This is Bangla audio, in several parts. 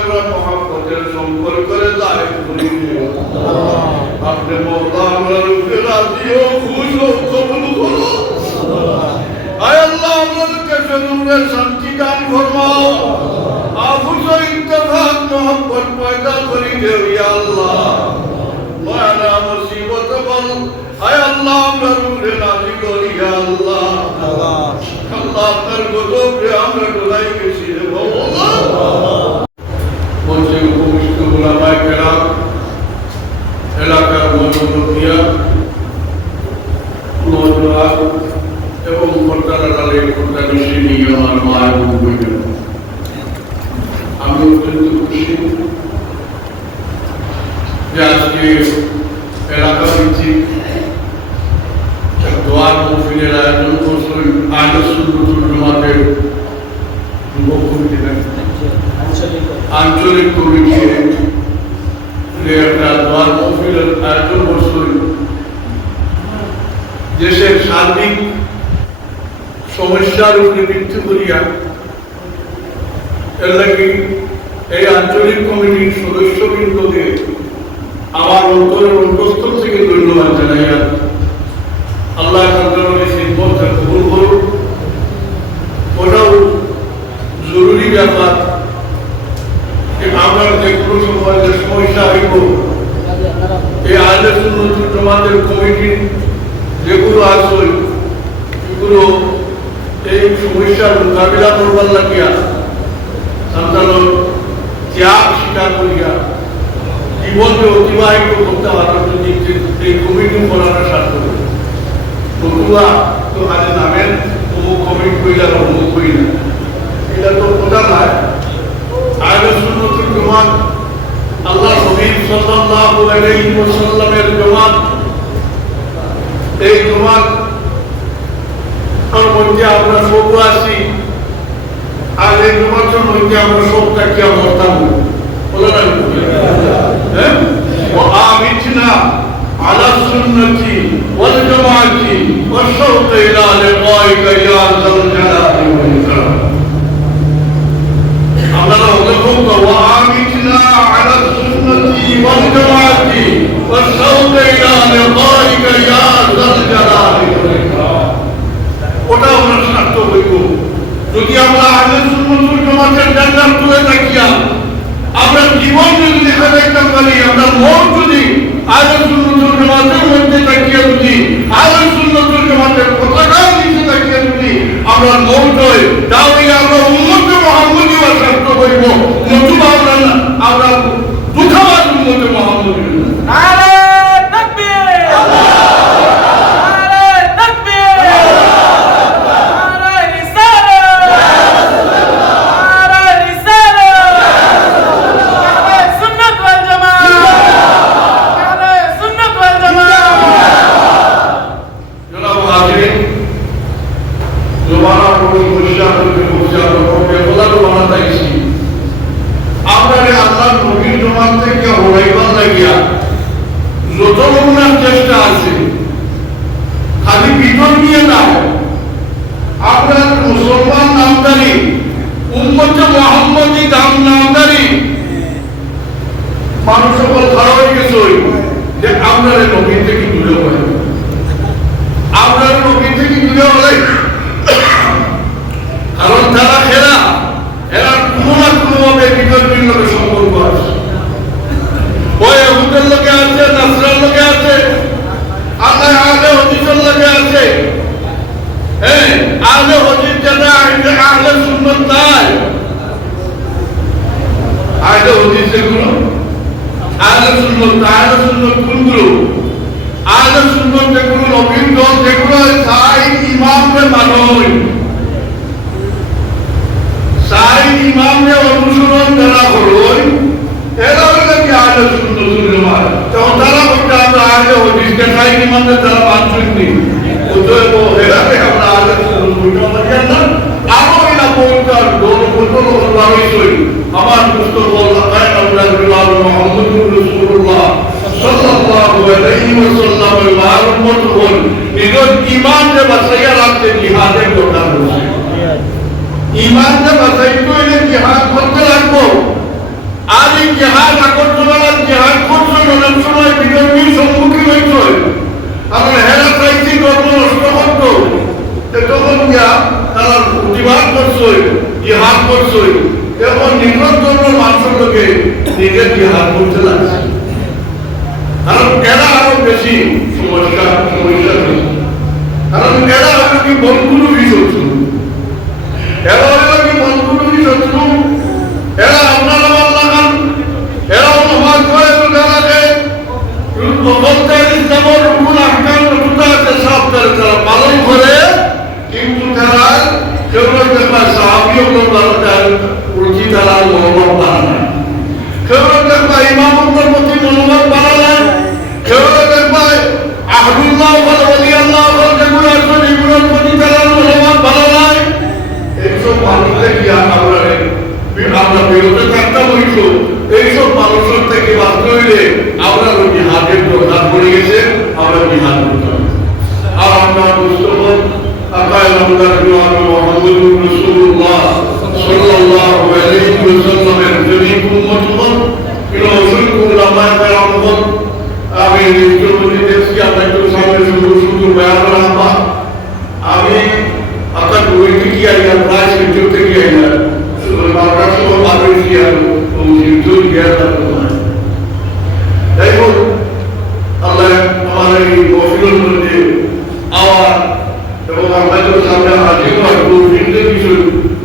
আমরা মহব্বতের সম্পর্কের লায়ক করি আপনি মওলা আমরার উপরে রাজি ও খুশ ও কবুল করো আয় আল্লাহ আমাদেরকে শরীরের শান্তি দান ফরমাও আফুস ও ইত্তেফাক মহব্বত পয়দা করি দেও ইয়া আল্লাহ মানা মুসিবত বল আয় আল্লাহ আমরার উপরে রাজি করি ইয়া আল্লাহ আল্লাহ আপনার গজবে আমরা ডোলাই গেছি রে বাবা মঞ্চে উপবিষ্ট ওলামায়ে কেরাম এলাকার মনোমতিয়া নজরাত এবং পর্দার আড়ালে পর্দা নিশিনী আমার মা এবং বোনেরা আমি অত্যন্ত খুশি যে আজকে এলাকা ভিত্তিক দোয়ার মহফিলের আয়োজন করছেন আহলে সুন্নাতুল জামাতের আঞ্চলিক কমিটি একটা দোয়ার মহফিলের আয়োজন করছেন দেশের সার্বিক সমস্যার উপরে ভিত্তি করিয়া এর লাগি এই আঞ্চলিক কমিটির সদস্যবৃন্দকে আমার অন্তরের অন্তঃস্থল থেকে ধন্যবাদ জানাইয়া আল্লাহ তাআলা খিদমতটা কবুল করুন ওটাও জরুরি ব্যাপার যে আমরা যে কোনো সময় যে সমস্যা হইব এই আহলে সুন্নাতুল জামাতের কমিটির যেগুলো আছে এগুলো এই সমস্যার মোকাবিলা করবার লাগিয়া সন্তান ত্যাগ স্বীকার করিয়া জীবনকে অতিবাহিত করতে পারার জন্য এই কমিটি করার সাথে নতুবা তো আজ নামেন অমুক কমিটি কইলা অমুক কইলা এটা তো কথা নয় আহলে সুন্নাতুল জামাত আল্লাহ নবী সাল্লাল্লাহু আলাইহি ওয়াসাল্লামের জামাত এই জামাত আর মধ্যে আমরা সব আছি আর এই জামাতের মধ্যে আমরা সব থাকি অবস্থান বলে না হ্যাঁ ও আমিনা على السنة والجماعة والشوق إلى لقائك يا ذا الجلال والإكرام أمنا وقفك وآمتنا على السنة والجماعة والشوق إلى لقائك يا ذا الجلال والإكرام ওটা আমরা শর্ত হইব যদি আমরা আহলে সুন্নাতুল জামাতের জান্নাত তুলে তাকিয়া আমরা জীবন যদি দেখা দেখতে পারি আমরা মন যদি আহলে সুন্নাতুল জামাতের মধ্যে তাকিয়া যদি আহলে সুন্নাতুল জামাতের পতাকা নিচে তাকিয়া যদি আমরা মন হয় তাহলে আমরা উম্মতে মুহাম্মদী শর্ত হইব নতুবা আমরা দুঃখবাদ উম্মতে মুহাম্মদী নারে তাকবীর চেষ্টা আছে খালি বিধর নিয়ে না আপনার মুসলমান নামদারি উম্মতে মুহাম্মদী নামদারি মানুষ সকল খারাপ হয়ে গেছে যে আপনার নবী থেকে দূরে হয় আপনার নবী থেকে দূরে হলে কারণ তারা এরা কোনো না কোনোভাবে বিধর বিন্দুর সম্পর্ক আছে ওই আবুদের লোকে আছে নাসরার লোকে আছে আল্লাহ আহলে হাদিসের লোকে আছে হ্যাঁ আহলে হাদিস যারা আহলে সুন্নাত নাই আহলে হাদিস গুলো আহলে সুন্নাত কোনগুলো আহলে সুন্নাত যেগুলো নবীর দল যেগুলো সাইদ ইমামকে মানয় সাইদ ইমামকে অনুসরণ যারা করয় এরা হলো কি আহলে সুন্নাতুল জামাত যখন তারা বলতে আমরা আহলে হাদিস কে সাইদ ইমামকে তারা মানছেন নি ওদের এরাকে আমরা আহলে সুন্নাতুল জামাত জানা আরো এটা বলতে দোনো বলতো আল্লাহই আমার মুস্তাফা আল্লাহ আল্লাহ মুহাম্মদুর রাসূলুল্লাহ সাল্লাল্লাহু আলাইহি ওয়াসাল্লাম এর উম্মত হল এদের ঈমানকে বাঁচাইয়া রাখতে জিহাদের দরকার আছে ঈমানকে বাঁচাইতে হলে জিহাদ করতে লাগবে আর এই জেহাদ আকর্ষণার জেহাদ করছেন অনেক সময় বিজয়ীর সম্মুখীন হয়েছে আমরা হেরা চাইছি গর্ব নষ্ট করতো তখন গিয়া তারা প্রতিবাদ করছে জেহাদ করছে এখন নিকট জন্য মানুষের লোকে নিজের জেহাদ করতে লাগছে কারণ এরা আরো বেশি সমস্যা কারণ এরা হলো কি বন্ধুরই শত্রু এরা হলো কি বন্ধুরই শত্রু এরা আপনার আমার লাগান এরা অনুবাদ করে দুটাকে বলতে ইসলামের রুকুন আহকাম রুকুটা আছে সব তারা পালন করে কিন্তু তারা কেউ দেখবা সাহাবিও তার উল্টি তারা মনোভাব বানায় কেউ দেখবা ইমামদের প্রতি মনোভাব বানায় কেউ দেখবা আহদুল্লাহ বলে বলি আল্লাহ বলে যেগুলো আসলে এগুলোর প্রতি তারা মনোভাব বানায় এইসব মানুষদের কি আমরা বিরত থাকতাম হইত এইসব মানুষের থেকে বাধ্য হইলে আমরা ওই জিহাদের প্রধান পড়ে গেছে আমরা জিহাদ করতাম আর আমরা মুস্তফা আকায় আমাদের মুহাম্মদুর রাসূলুল্লাহ সাল্লাল্লাহু আলাইহি ওয়াসাল্লামের জমি উম্মত হন কিনো অসংখ্য উলামায়ে কেরাম হন আমি নিত্যবদি দেখছি আমরা একটু সামনে শুধু বয়ান রাখবা আমি আপনার বইতে কি আইয়া প্রায় শিক্ষক থেকে আইয়া বারোটার সময় বারোই গিয়া শিক্ষক গিয়া যাই হোক আল্লাহ আমার এই মহিলার মধ্যে আওয়াজ এবং আপনাদের সামনে হাজির হয় বিভিন্ন কিছু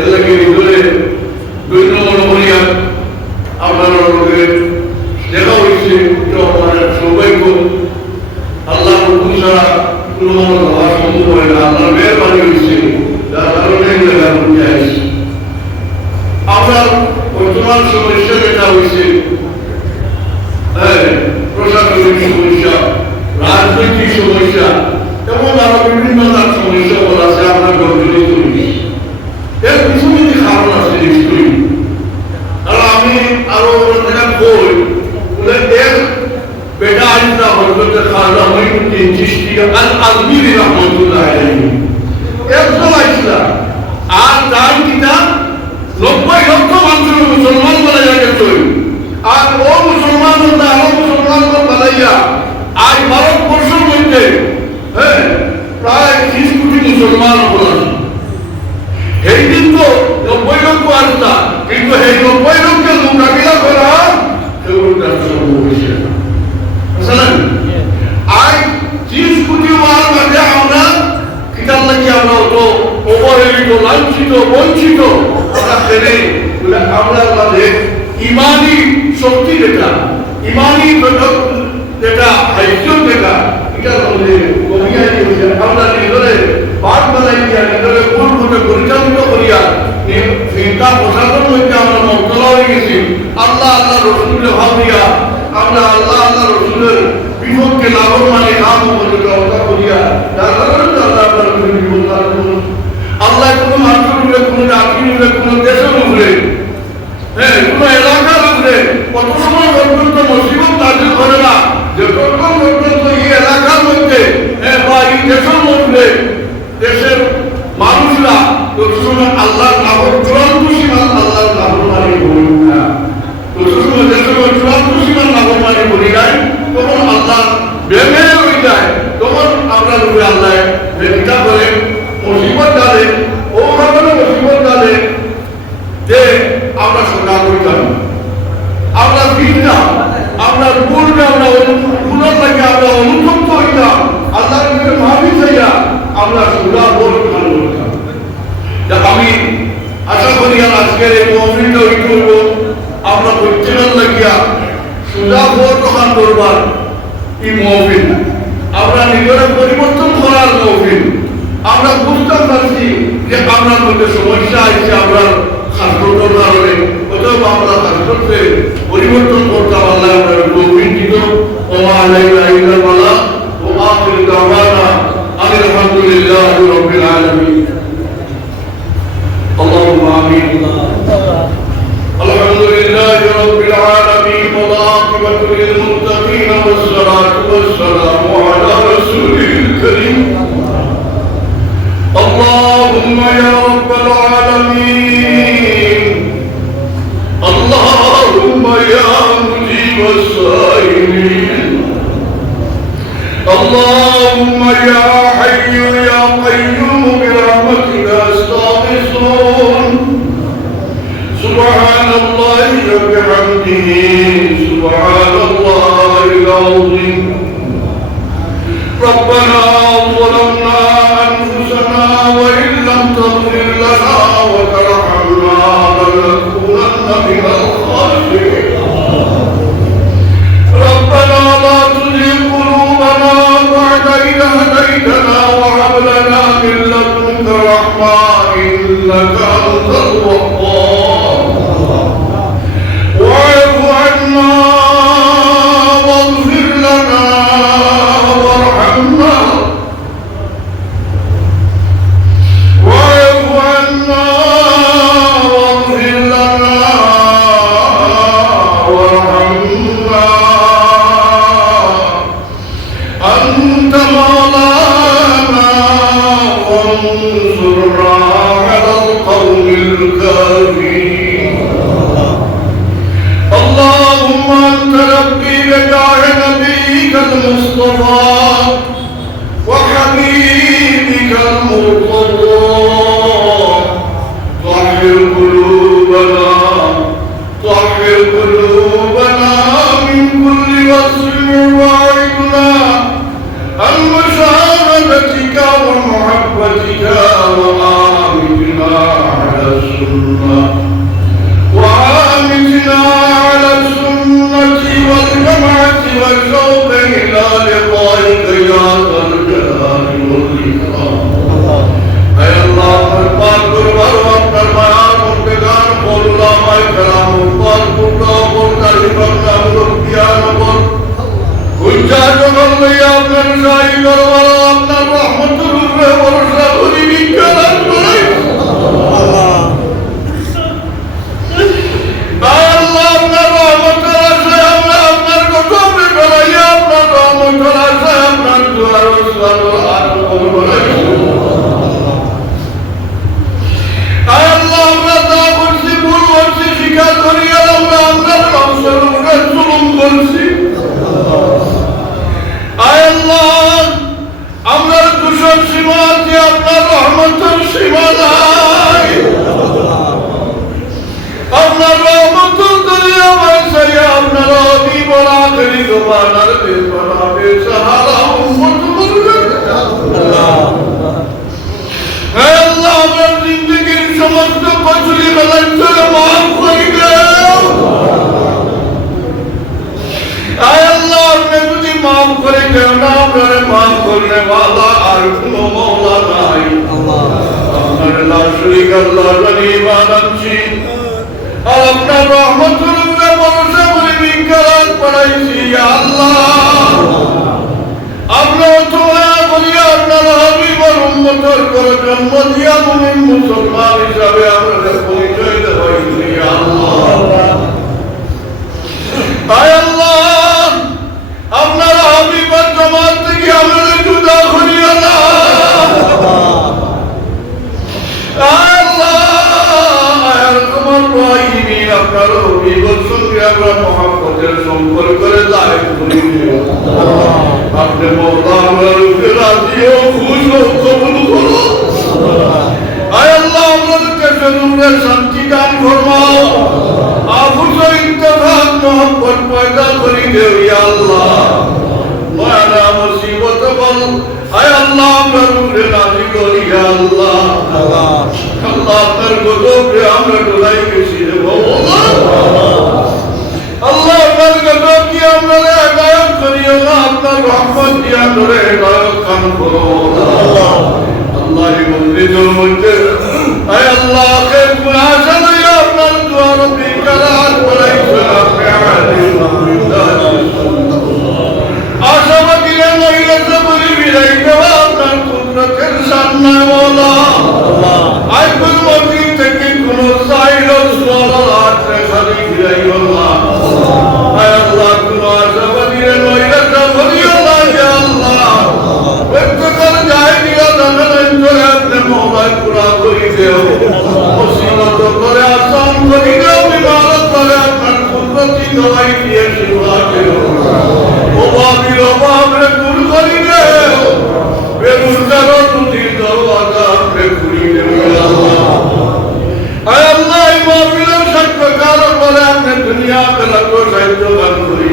এলাকে ভিতরে বিভিন্ন মনোমরিয়া আপনার লোকের দেখা হয়েছে আমাদের সৌভাগ্য আল্লাহ হুকুম ছাড়া কোনো মনে হওয়া সম্ভব হয় না আল্লাহর মেহরবানি হয়েছে যার কারণে আমরা বর্তমান সমস্যা যেটা হয়েছে প্রশাসনিক সমস্যা রাজনৈতিক সমস্যা এবং আরো বিভিন্ন সমস্যা বলা আছে আমরা গর্জনে চলি এর কিছু কিছু কারণ আছে নিশ্চয়ই কারণ আমি আরো দেখা বই বলে এর বেটা আইনটা হজরত খাজা মঈনুদ্দিন চিশতি আল আজমিরি রাহমাতুল্লাহ আলাইহি একজন আইসলাম আর তার কিতাব 90 লক্ষ মানুষের মুসলমান বানাইয়া গেছে আর ও মুসলমান আরো মুসলমান বানাইয়া আজ ভারতবর্ষের মধ্যে প্রায় 30 কোটি মুসলমান হল এই দিন তো 90 লক্ষ আসতা কিন্তু এই 90 লক্ষের মোকাবিলা করা কেবল তার সম্ভব হয়েছে আজ 30 কোটি হওয়ার মাঝে আমরা কিতাব নাকি আমরা তো অবহেলিত লাঞ্ছিত বঞ্চিত আমরা ফেলে আমরা মাঝে ইমানি শক্তি যেটা ইমানি যেটা হাইজ্য যেটা এটার মধ্যে কমিয়া দিয়েছে আমরা নিজের পাঠ বানাই দিয়া নিজের পূর্বকে পরিচালিত করিয়া চিন্তা প্রশাসন মধ্যে আমরা মগ্ন হয়ে গেছি আল্লাহ আল্লাহ রসুলের ভাবিয়া আমরা আল্লাহ আল্লাহ রসুলের বিপদকে লাভন মানে নাম অবস্থা করিয়া যার কারণে আল্লাহ আপনার বিপদ লাভ করুন আল্লাহ কোনো মানুষের উপরে কোনো জাতির উপরে কোনো দেশের উপরে কোনো এলাকার উপরে কত সময় পর্যন্ত মুসিবত নাযিল করে না যতক্ষণ পর্যন্ত এই এলাকার মধ্যে বা এই দেশের মধ্যে দেশের মানুষরা তত সময় আল্লাহর নামর চূড়ান্ত সীমা আল্লাহর নামর মানে করি না তত সময় দেশের চূড়ান্ত সীমার নামর মানে করি নাই তখন আল্লাহ বেমে হয়ে যায় তখন আমরা রূপে আল্লাহ এটা করে মুসিবত ডালে ও ভাবে মুসিবত ডালে যে আমরা সোনা করতাম আমরা বিনতাম আমরা পূর্বে আমরা পুনর লাগে আমরা অনুতপ্ত হইতাম আল্লাহর কাছে মাফি চাইয়া আমরা সোনা বল খান করতাম আমি আশা করি আর আজকের এই মহফিলটা ওই করবো আমরা প্রত্যেকের লাগিয়া সোজা বল খান করবার এই মহফিল আমরা নিজেরা পরিবর্তন করার মহফিল আমরা বুঝতে পারছি যে আমরা মধ্যে সমস্যা আছে আমরা খাদ্যর কারণে অথবা আমরা খাদ্যতে পরিবর্তন করতাম আল্লাহ মহফিল দিত ওমা আলাইনা ইল্লা বালা ও আখির দাওয়ানা আলহামদুলিল্লাহি রাব্বিল আলামিন আল্লাহুম্মা আমিন আলহামদুলিল্লাহি রাব্বিল আলামিন ওয়া আকিবাতু লিল মুত্তাকিন ওয়াস সালাতু ওয়াস সালামু আলা রাসূলিল কারীম اللهم يا رب العالمين اللهم اللهم يا حي يا قيوم برحمتك استغيثون سبحان الله وبحمده سبحان الله العظيم ربنا ظلمنا أنفسنا وإن لم تغفر لنا وترحمنا لنكونن من الخاسرين ربنا لا تزغ قلوبنا بعد إذ هديتنا وهب لنا من لدنك رحمة إنك أنت الوهاب واعف عنا واغفر لنا وارحمنا واعف عنا واغفر لنا وارحمنا أنت مولانا وانصرنا على القوم الكافرين اللهم أنت ربي بجاه نبيك المصطفى وحبيبك المرتضى طهر قلوبنا من كل وصف يبعدنا عن مشاهدتك ومحبتك وآمتنا على السنة والجمعة والشوق إلى لقائك يا ذا الجلال والإكرام أي الله أكبر دربار وأكبر بيان مبتغان قول علماء كلام أكبر قول تعليم أبناء بيان قول حجاج قول يا ابن الرسائي دربار أبنى الرحمة الله ورسوله منك الأكبر الله দোয়াই দিয়ে শুরু করো ও বাবিল ও বাবরে দূর করি দুনিয়া খেলা তো সাহিত্য গান করি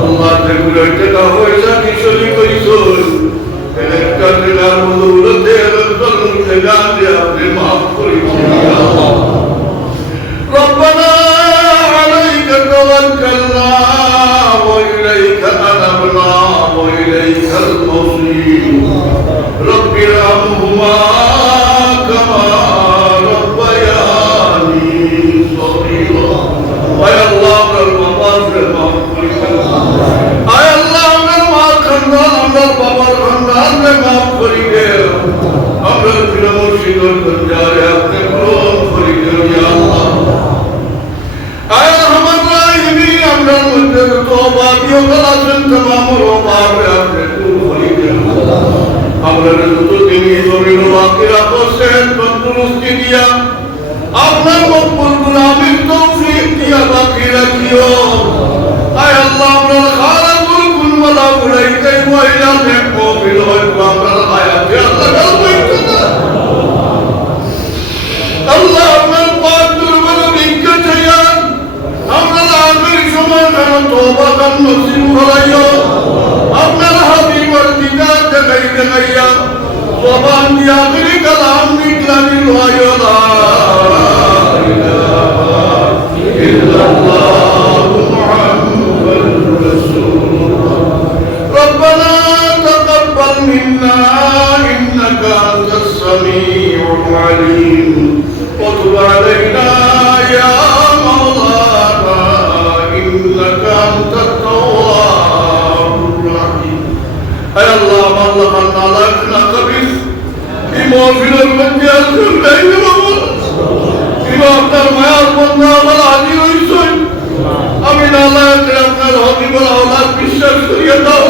আল্লাহ যেগুলো টাকা পয়সা কিশোরী কৈশোর একটা টাকার বদৌলতে গান দিয়ে আপনি মাফ করেছেন ربنا عليك توكلنا وإليك أنبنا وإليك المصير رب ارحمهما كما ربياني صغيرا يا الله البابار يا الله আমার খানদান আমার বাবার খানদান মাফ করি দে আমরা প্রিয় মুর্শিদের দরবারে আপনি গ্রহণ করি দে ইয়া আল্লাহ আয় রহমান রাহিমি আমরা মধ্যে তওবা দিও গলাছেন तमाम রোবার আপনি দূর করি দে আমরা যত দিনই জমির বাকিরা করছেন তন্দুরুস্তি দিয়া আপনার মকবুল গুনাহের তৌফিক দিয়া বাকি রাখিও আয় আল্লাহ আপনার খালাকুল কুল ওয়ালা উলাইকা ওয়াইলা নেকো বিল হয়তো আমরা আয়াতে আল্লাহ বলতে আল্লাহ আপনার পাক দরবারে ভিক্ষা চাইয়া আমরা আখির সময় কারণ তওবা কাম নসিব করাইও আপনার হাবিবের দিদার দেখাইয়া জবান দিয়া আখিরি কালাম নিকলানি লইও লা ইলাহা ইল্লাল্লাহ মুহাম্মাদুর রাসূলুল্লাহ ربنا تقبل منا إنك أنت السميع العليم وتب علينا يا مولانا إنك أنت التواب الرحيم أي الله من لك نقبس بموفر المجد الكريم بما أقدر ما يرضى والعدي ويسوي أمين الله আপনার হবিবুল আওলাদ বিশ্বাস করিয়া দাও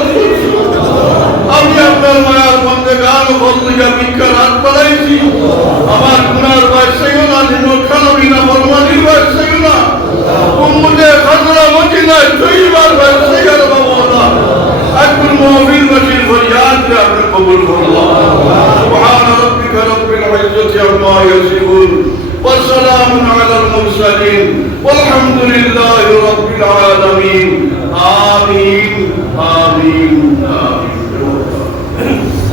আমি আপনার মায়ার মধ্যে গান বলতে ভিক্ষা রাত পালাইছি আমার গুনার বয়সেও না নিমক খানবি না বলমানির বয়সেও না উম্মুদে খাজরা মদিনায় দুইবার বয়সেও না বাবা একবার মুমিন বশির ফরিয়াদ আপনি কবুল করুন সুবহান রাব্বিকা রাব্বিল ইজ্জতি আম্মা ইয়াসিফুন وسلام على المرسلين والحمد لله رب العالمين آمين آمين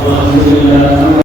آمين